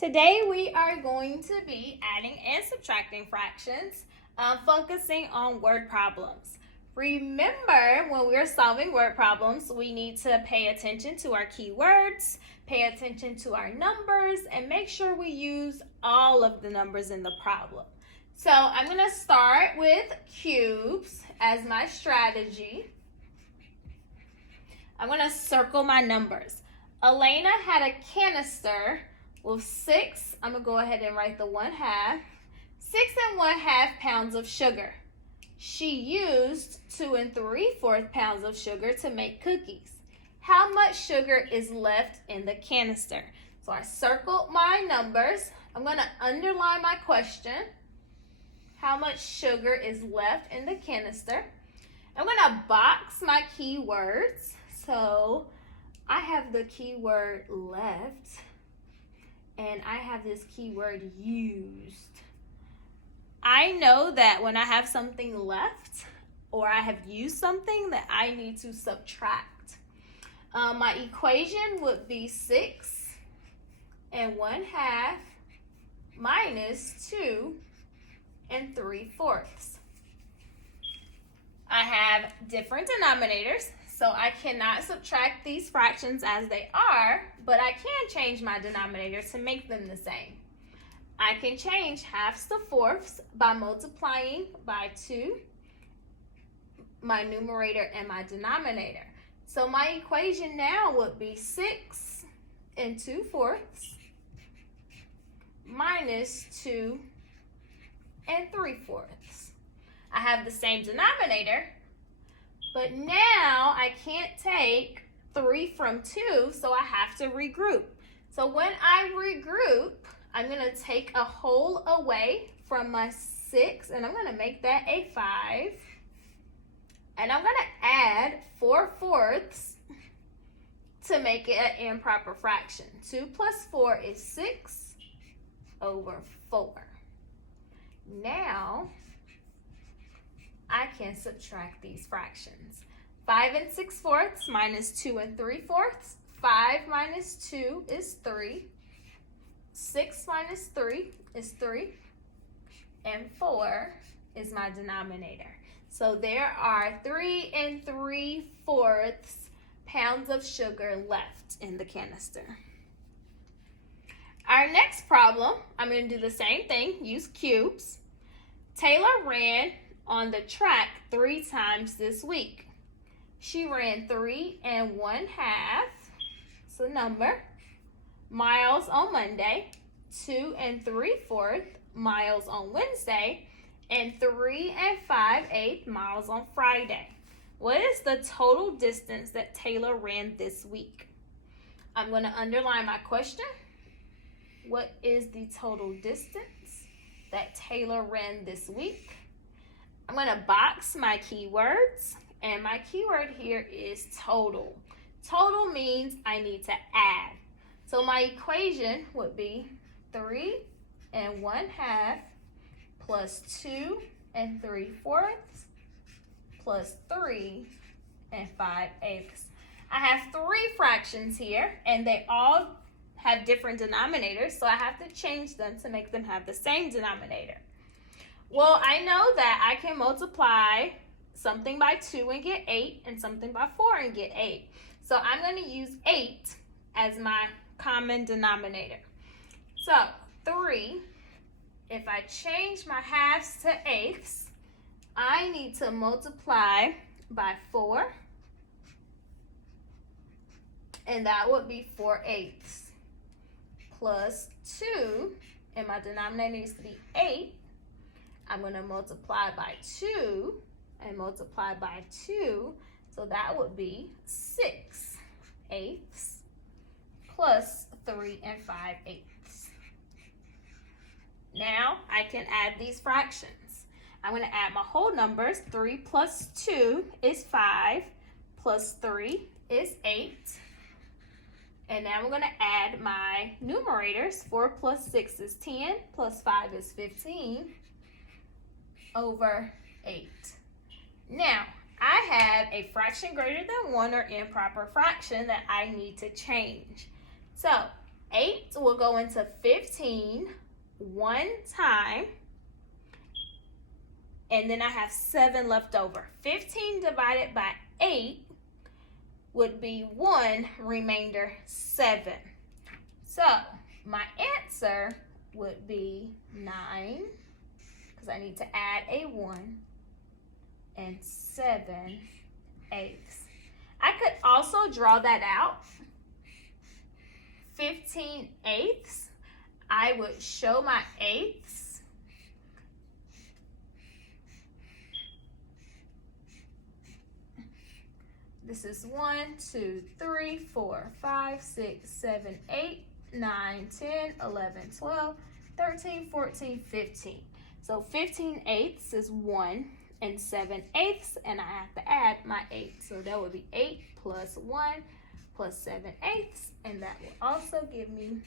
Today we are going to be adding and subtracting fractions, focusing on word problems. Remember, when we're solving word problems, we need to pay attention to our keywords, pay attention to our numbers, and make sure we use all of the numbers in the problem. So I'm going to start with cubes as my strategy. I'm going to circle my numbers. Elena had a canister with 6, I'm going to go ahead and write the 1/2, 6 1/2 pounds of sugar. She used 2 3/4 pounds of sugar to make cookies. How much sugar is left in the canister? So I circled my numbers. I'm going to underline my question. How much sugar is left in the canister? I'm going to box my keywords. So I have the keyword left. And I have this keyword used. I know that when I have something left or I have used something that I need to subtract. My equation would be 6 1/2 minus 2 3/4. I have different denominators, so I cannot subtract these fractions as they are, but I can change my denominator to make them the same. I can change halves to fourths by multiplying by 2, my numerator and my denominator. So my equation now would be 6 2/4 minus 2 3/4. I have the same denominator, but now I can't take 3 from 2, so I have to regroup. So when I regroup, I'm going to take a whole away from my 6, and I'm going to make that a 5. And I'm going to add 4/4 to make it an improper fraction. 2 plus 4 is 6 over 4. Now, I can subtract these fractions. 5 6/4 minus 2 3/4. 5 minus 2 is 3. 6 minus 3 is 3. And 4 is my denominator. So there are 3 3/4 pounds of sugar left in the canister. Our next problem, I'm going to do the same thing, use cubes. Taylor ran on the track 3 times this week. She ran 3 1/2, it's a number, miles on Monday, 2 3/4 miles on Wednesday, and 3 5/8 miles on Friday. What is the total distance that Taylor ran this week? I'm going to underline my question. What is the total distance that Taylor ran this week? I'm going to box my keywords, and my keyword here is total. Total means I need to add. So my equation would be 3 1/2 plus 2 3/4 plus 3 5/8. I have 3 fractions here, and they all have different denominators, so I have to change them to make them have the same denominator. Well, I know that I can multiply something by 2 and get 8, and something by 4 and get 8. So I'm going to use 8 as my common denominator. So 3, if I change my halves to eighths, I need to multiply by 4, and that would be 4/8 plus 2, and my denominator needs to be 8. I'm going to multiply by 2 and multiply by 2, so that would be 6/8 plus 3 5/8. Now I can add these fractions. I'm going to add my whole numbers. 3 plus 2 is 5, plus 3 is 8. And now I'm going to add my numerators. 4 plus 6 is 10, plus 5 is 15 over 8. Now, I have a fraction greater than 1 or improper fraction that I need to change. So, 8 will go into 15 one time. And then I have 7 left over. 15 divided by 8 would be 1, remainder 7. So my answer would be 9, because I need to add a 1, and 7/8. I could also draw that out. 15/8. I would show my eighths. This is 1, 2, 3, 4, 5, 6, 7, 8, 9, 10, 11, 12, 13, 14, 15. So 15/8 is 1 and 7/8, and I have to add my 8. So that would be 8 plus 1 plus 7/8, and that will also give me